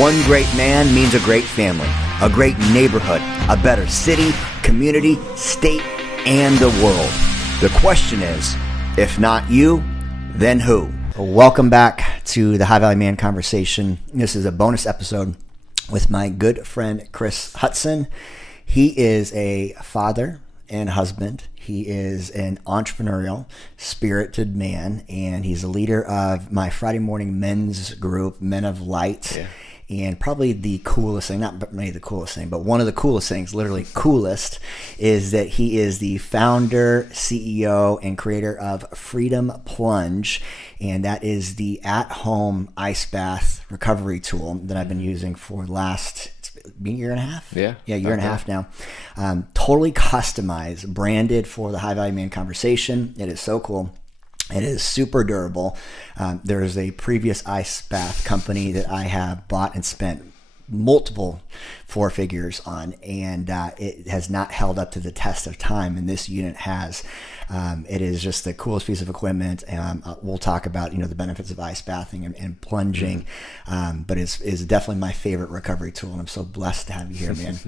One great man means a great family, a great neighborhood, a better city, community, state, and the world. The question is, if not you, then who? Welcome back to the High Value Man Conversation. This is a bonus episode with my good friend Chris Hutson. He is a father and husband. He is an entrepreneurial, spirited man, and he's a leader of my Friday morning men's group, Men of Light. Yeah. And probably the coolest thing, not maybe the coolest thing, but one of the coolest things, literally coolest, is that he is the founder, CEO, and creator of Freedom Plunge. And that is the at-home ice bath recovery tool that I've been using for the last year and a half? Yeah, year and a half now. Totally customized, branded for the High Value Man Conversation. It is so cool. It is super durable. There is a previous ice bath company that I have bought and spent multiple four figures on, and it has not held up to the test of time, and this unit has. It is just the coolest piece of equipment. We'll talk about the benefits of ice bathing and plunging, but it's definitely my favorite recovery tool, and I'm so blessed to have you here, man.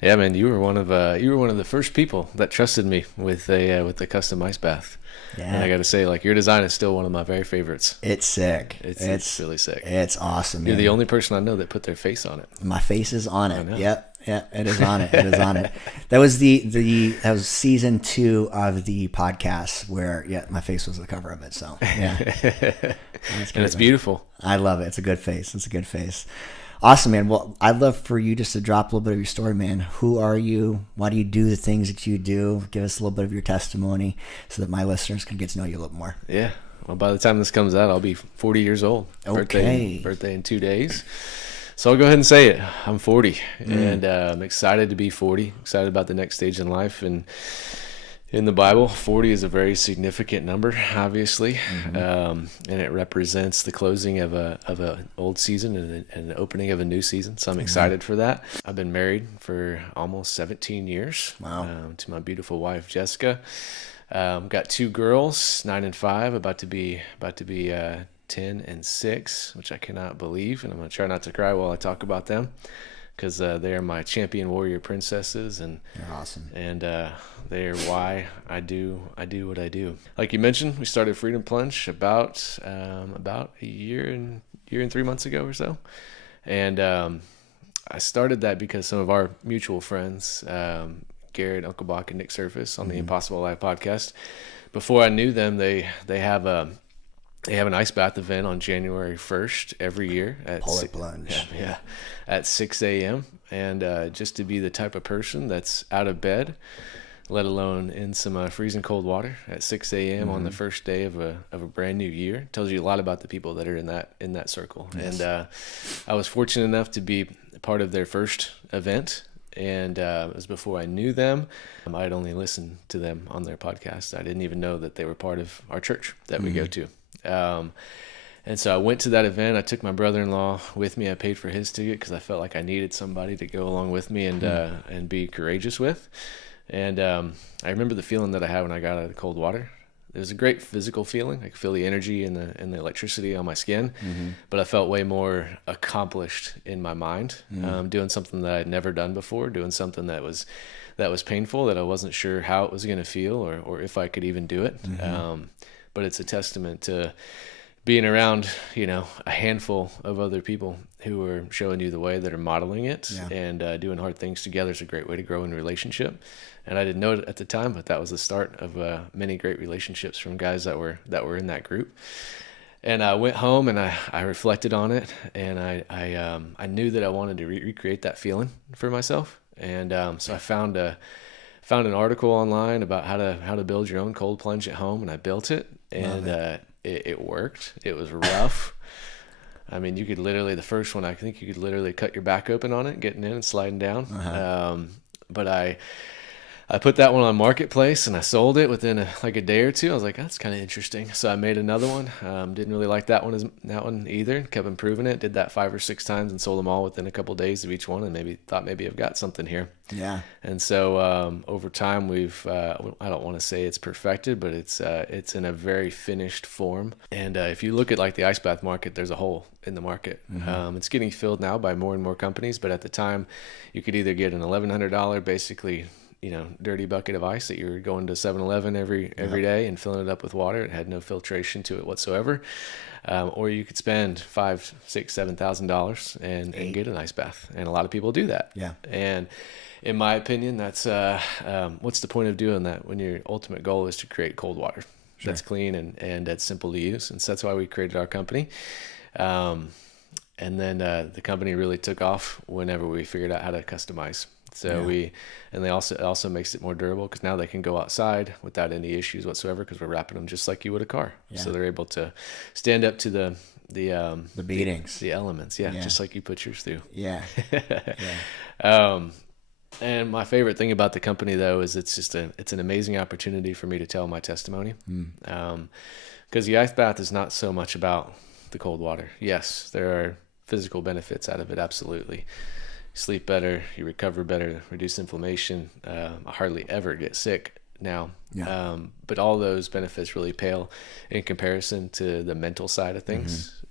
Yeah, man, you were one of the first people that trusted me with the custom ice bath. Yeah. And I got to say, your design is still one of my very favorites. It's sick. It's really sick. It's awesome, man. You're the only person I know that put their face on it. My face is on it. Yep, it is on it. It is on it. That was that was season 2 of the podcast where my face was the cover of it. So yeah, and it's beautiful. I love it. It's a good face. It's a good face. Awesome, man. Well, I'd love for you just to drop a little bit of your story, man. Who are you? Why do you do the things that you do? Give us a little bit of your testimony so that my listeners can get to know you a little more. Yeah. Well, by the time this comes out, I'll be 40 years old. Okay. Birthday in 2 days. So I'll go ahead and say it. I'm 40, and I'm excited to be 40, excited about the next stage in life. And in the Bible, 40 is a very significant number, obviously, and it represents the closing of an old season and the opening of a new season. So I'm excited for that. I've been married for almost 17 years. Wow. To my beautiful wife, Jessica. Got 2 girls, 9 and 5, about to be 10 and 6, which I cannot believe, and I'm going to try not to cry while I talk about them, because they are my champion warrior princesses, and they're awesome. And they are why I do what I do. Like you mentioned, we started Freedom Plunge about a year and 3 months ago or so, and I started that because some of our mutual friends, Garrett, Uncle Bach, and Nick Surface on the Impossible Life podcast, before I knew them, they have an ice bath event on January 1st every year at Plunge. Yeah, at 6 a.m. And just to be the type of person that's out of bed, let alone in some freezing cold water at 6 a.m. on the first day of a brand new year, tells you a lot about the people that are in that circle. Yes. And I was fortunate enough to be part of their first event. And it was before I knew them. I'd only listened to them on their podcast. I didn't even know that they were part of our church that we go to. And so I went to that event. I took my brother-in-law with me. I paid for his ticket because I felt like I needed somebody to go along with me and be courageous with. And I remember the feeling that I had when I got out of the cold water. It was a great physical feeling. I could feel the energy and the electricity on my skin, but I felt way more accomplished in my mind, doing something that I'd never done before, doing something that was painful, that I wasn't sure how it was going to feel or if I could even do it. But it's a testament to being around, a handful of other people who are showing you the way, that are modeling it, and doing hard things together is a great way to grow in a relationship. And I didn't know it at the time, but that was the start of many great relationships from guys that were in that group. And I went home and I reflected on it, and I knew that I wanted to recreate that feeling for myself. And so I found an article online about how to build your own cold plunge at home, and I built it, and it worked. It was rough. I mean, you could literally, the first one, I think you could literally cut your back open on it, getting in and sliding down. But I put that one on Marketplace and I sold it within like a day or two. I was like, that's kind of interesting. So I made another one. Didn't really like that one either. Kept improving it. Did that 5 or 6 times and sold them all within a couple of days of each one, and thought maybe I've got something here. Yeah. And so over time we've I don't want to say it's perfected, but it's in a very finished form. And if you look at like the ice bath market, there's a hole in the market. It's getting filled now by more and more companies, but at the time you could either get an $1,100 basically dirty bucket of ice that you're going to 7-Eleven every day and filling it up with water. It had no filtration to it whatsoever. Or you could spend $5,000, $6,000, $7,000 and get an ice bath. And a lot of people do that. Yeah. And in my opinion, that's what's the point of doing that when your ultimate goal is to create cold water that's clean and that's simple to use. And so that's why we created our company. And then the company really took off whenever we figured out how to customize. So it also makes it more durable because now they can go outside without any issues whatsoever because we're wrapping them just like you would a car. Yeah. So they're able to stand up to the beatings, the elements. Yeah, just like you put yours through. Yeah. And my favorite thing about the company though is it's an amazing opportunity for me to tell my testimony. Because the ice bath is not so much about the cold water. Yes, there are physical benefits out of it, absolutely. Sleep better, you recover better, reduce inflammation. I hardly ever get sick now. Yeah. But all those benefits really pale in comparison to the mental side of things.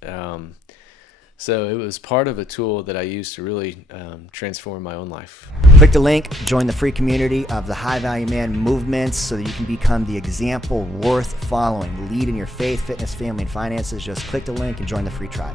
So it was part of a tool that I used to really transform my own life. Click the link, join the free community of the High Value Man movements so that you can become the example worth following. Lead in your faith, fitness, family, and finances. Just click the link and join the free tribe.